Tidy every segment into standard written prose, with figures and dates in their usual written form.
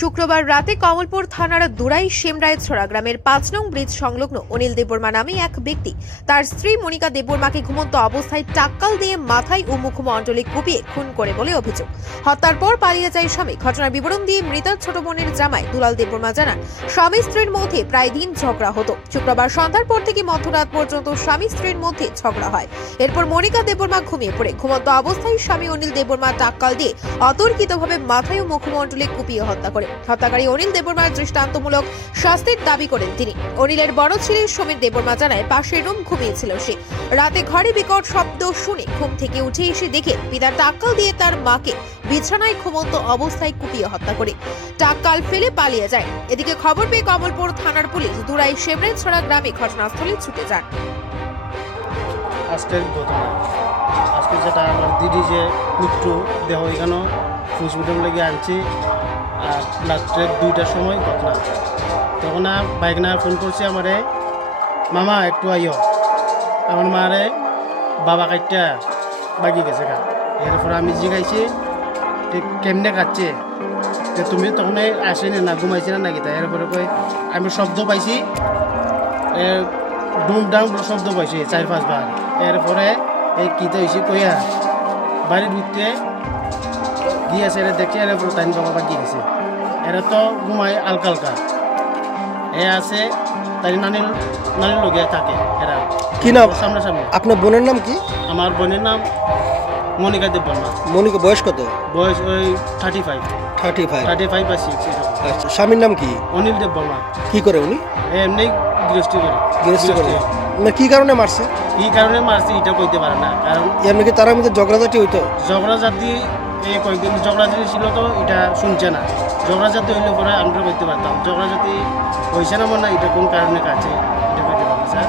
শুক্রবার রাতে কমলপুর থানার দুরাই সেমরাইছড়া গ্রামের ৫ নং ব্রিজ সংলগ্ন অনিল দেববর্মা নামে এক ব্যক্তি তার স্ত্রী মনিকা দেববর্মাকে ঘুমন্ত অবস্থায় টাক্কাল দিয়ে মাথায় ও মুখমণ্ডলে কুপিয়ে খুন করে বলে অভিযোগ। হত্যার পর পালিয়ে যায় স্বামী। ঘটনার বিবরণ দিয়ে মৃতার ছোট বোনের জামাই দুলাল দেববর্মা জানান, স্বামী স্ত্রীর মধ্যে প্রায় দিন ঝগড়া হতো। শুক্রবার সন্ধ্যার পর থেকে মধ্যরাত পর্যন্ত স্বামী স্ত্রীর মধ্যে ঝগড়া হয়। এরপর মনিকা দেববর্মা ঘুমিয়ে পড়ে। ঘুমন্ত অবস্থায় স্বামী অনিল দেববর্মা টাক্কাল দিয়ে অতর্কিতভাবে মাথায় ও মুখমণ্ডলে কুপিয়ে হত্যা করে। হত্যাকারী অনিল দেববর্মার দৃষ্টান্তমূলক শাস্তির দাবি করেন তিনি। অনিলের বড় ছেলে সমীর দেববর্মা জানায়, পাশের রুম ঘুমিয়েছিল সে। রাতে ঘরে বিকট শব্দ শুনে ঘুম থেকে উঠে এসে দেখে পিতা টাক্কাল দিয়ে তার মাকে বিছানায় ঘুমন্ত অবস্থায় কুপিয়ে হত্যা করে টাক্কাল ফেলে পালিয়ে যায়। এদিকে খবর পেয়ে কমলপুর থানার পুলিশ দুরাই সেমরাইছড়া গ্রামে ঘটনাস্থলে ছুটে যান। আজকের ঘটনা আজকে যেটা আমার দিদি যে মৃত্যু দেহ এখানে হসপিটাল লেগে আনছি। আর রাত্রে 2টার সময় ঘটনা। তখন বাইক না ফোন করছে আমারে, মামা একটু আইও। আমার মারে বাবা কাটটা বাগি গেছে গা। এরপর আমি জিগাইছি ঠিক কেমনে কাটছে, যে তুমি তখন আসেনি না ঘুমাইছি না নাকি। তাই এরপরে কই আমি শব্দ পাইছি, ডুম ডাম শব্দ পাইছি 4-5 বার। এরপরে এই কীতে হয়েছে কইয়া বাড়ির ভিতরে গিয়েছে, এরা দেখে এরপরে তাই বাবা বাগিয়ে গেছে। এরা তো ঘুমায় আলকা আলকা এ আছে, তাই নানির লগে থাকে। এরা কি নাম সামনাসামনি। আপনার বোনের নাম কি? আমার বোনের নাম মনিকা দেববর্মা। মনিকা বয়স কত? বয়স ওই 35 বা 6 এরকম। আচ্ছা, স্বামীর নাম কি? অনিল দেববর্মা। কি করে উনি? এমনি গৃহস্থী করে। গৃহস্থী করে। মানে কি কারণে মারছে? কি কারণে মারছে এটা কইতে পারে না, কারণ এমনি কি তার মধ্যে ঝগড়াঝাটি হইতো? ঝগড়াঝাটি এই কয়েকদিন ঝগড়াঝাটি ছিল তো এটা শুনছে না। ঝগড়াঝাটি হইলে পরে আমরা কইতে পারতাম। ঝগড়াঝাটি হয়েছে না মনে এটা কোন কারণে কাছে এটা কইতে পারবো স্যার।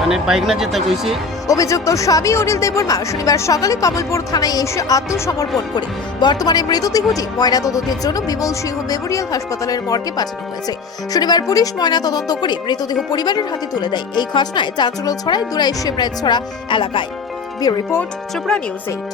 মানে বাইক না যেতে কইছি। অভিযুক্ত স্বামী অনিল দেববর্মা শনিবার সকালে কমলপুর থানায় এসে আত্মসমর্পণ করে বর্তমানে মৃতদেহটি ময়নাতদন্তের জন্য বিমল সিংহ মেমোরিয়াল হাসপাতালের মর্গে পাঠানো হয়েছে। শনিবার পুলিশ ময়নাতদন্ত করে মৃতদেহ পরিবারের হাতে তুলে দেয়। এই ঘটনায় চাঞ্চল্য ছড়ায় দুরাই সেমরাইছড়া এলাকায়। Bureau report, Tripura news 8।